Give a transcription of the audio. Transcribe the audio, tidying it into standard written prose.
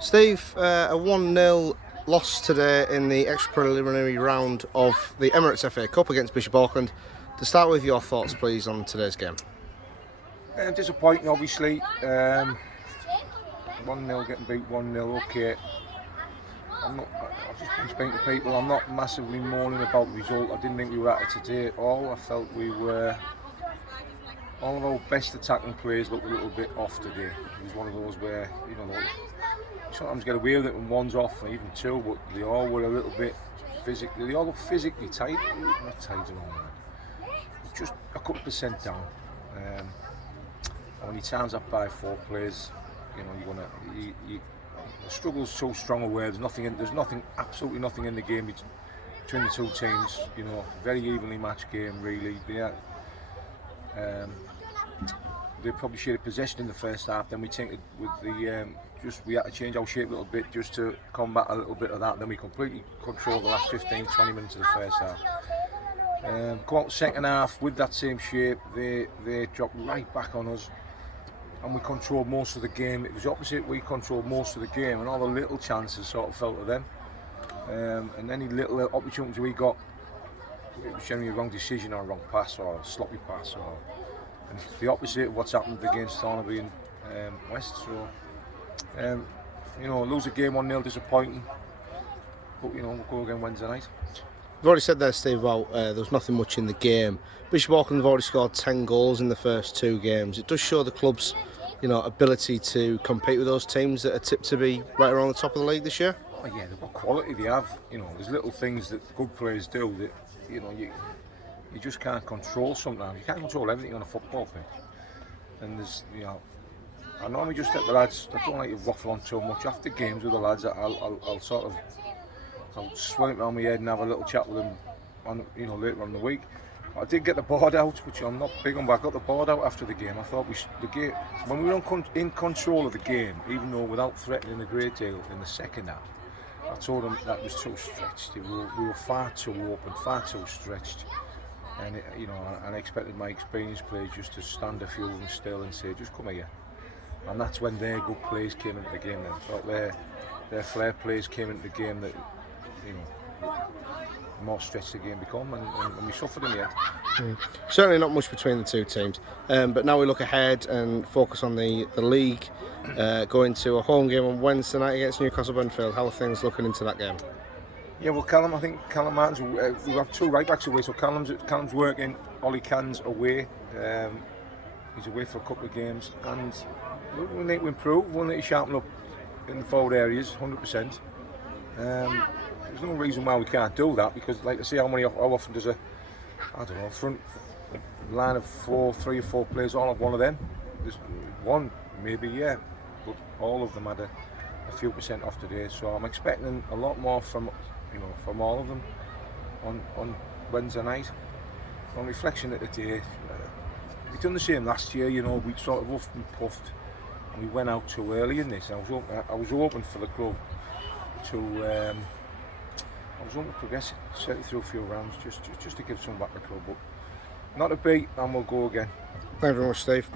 Steve, a 1-0 loss today in the extra preliminary round of the Emirates FA Cup against Bishop Auckland. To start with, your thoughts, please, on today's game. Disappointing, obviously. 1-0 getting beat 1-0, okay. I've just been speaking to people, I'm not massively moaning about the result. I didn't think we were at it today at all. I felt we were, all of our best attacking players looked a little bit off today. It was one of those where, you sometimes get away with it when one's off, and even two, but they all were a little bit physically, they all looked physically tight. Not tight at all, man. Just a couple % down. And when you times up by 4 players, the struggle's so strong away. There's absolutely nothing in the game between the two teams. Very evenly matched game, really. They probably shared possession in the first half. Then we think with we had to change our shape a little bit just to combat a little bit of that. Then we completely controlled the last 15-20 minutes of the first half. Go out second half with that same shape. They dropped right back on us. And we controlled most of the game. It was opposite. We controlled most of the game, and all the little chances sort of fell to them. And any little opportunities we got, it was generally a wrong decision or a wrong pass or a sloppy pass. And it's the opposite of what's happened against Thornaby and West. So, lose a game 1-0, disappointing. But we'll go again Wednesday night. You've already said there, Steve, about there was nothing much in the game. Bishop Auckland have already scored 10 goals in the first 2 games. It does show the club's, ability to compete with those teams that are tipped to be right around the top of the league this year. Oh yeah, they've got quality. They have. There's little things that good players do that you just can't control sometimes. You can't control everything on a football pitch. And there's I normally just let the lads. I don't like to waffle on too much after games with the lads. I'll swing it around my head and have a little chat with them on later on in the week. I did get the board out, which I'm not big on, but I got the board out after the game. I thought when we were in control of the game, even though without threatening a great deal in the second half, I told them that was too stretched. We were far too open, far too stretched, and I expected my experienced players just to stand a few of them still and say, just come here. And that's when their good players came into the game. Then I thought their flair players came into the game that. The more stretched the game become, and we suffered in the end. Certainly not much between the two teams, but now we look ahead and focus on the league, going to a home game on Wednesday night against Newcastle Benfield. How are things looking into that game? Yeah, well, I think Callum Martin's, we have 2 right backs away, so Callum's working, Ollie Cann's away, he's away for a couple of games, and we need to improve, we need to sharpen up in the forward areas, 100%. There's no reason why we can't do that, because like I say, how often does front line of 3 or 4 players all have one of them? There's one maybe, yeah, but all of them had a few % off today, so I'm expecting a lot more from all of them on Wednesday night. On reflection of the day, we done the same last year, we sort of huffed and puffed and we went out too early in this. I was hoping for the club to progress certainly through a few rounds, just to give some back to the club, but not a beat, and we'll go again. Thank you very much, Steve.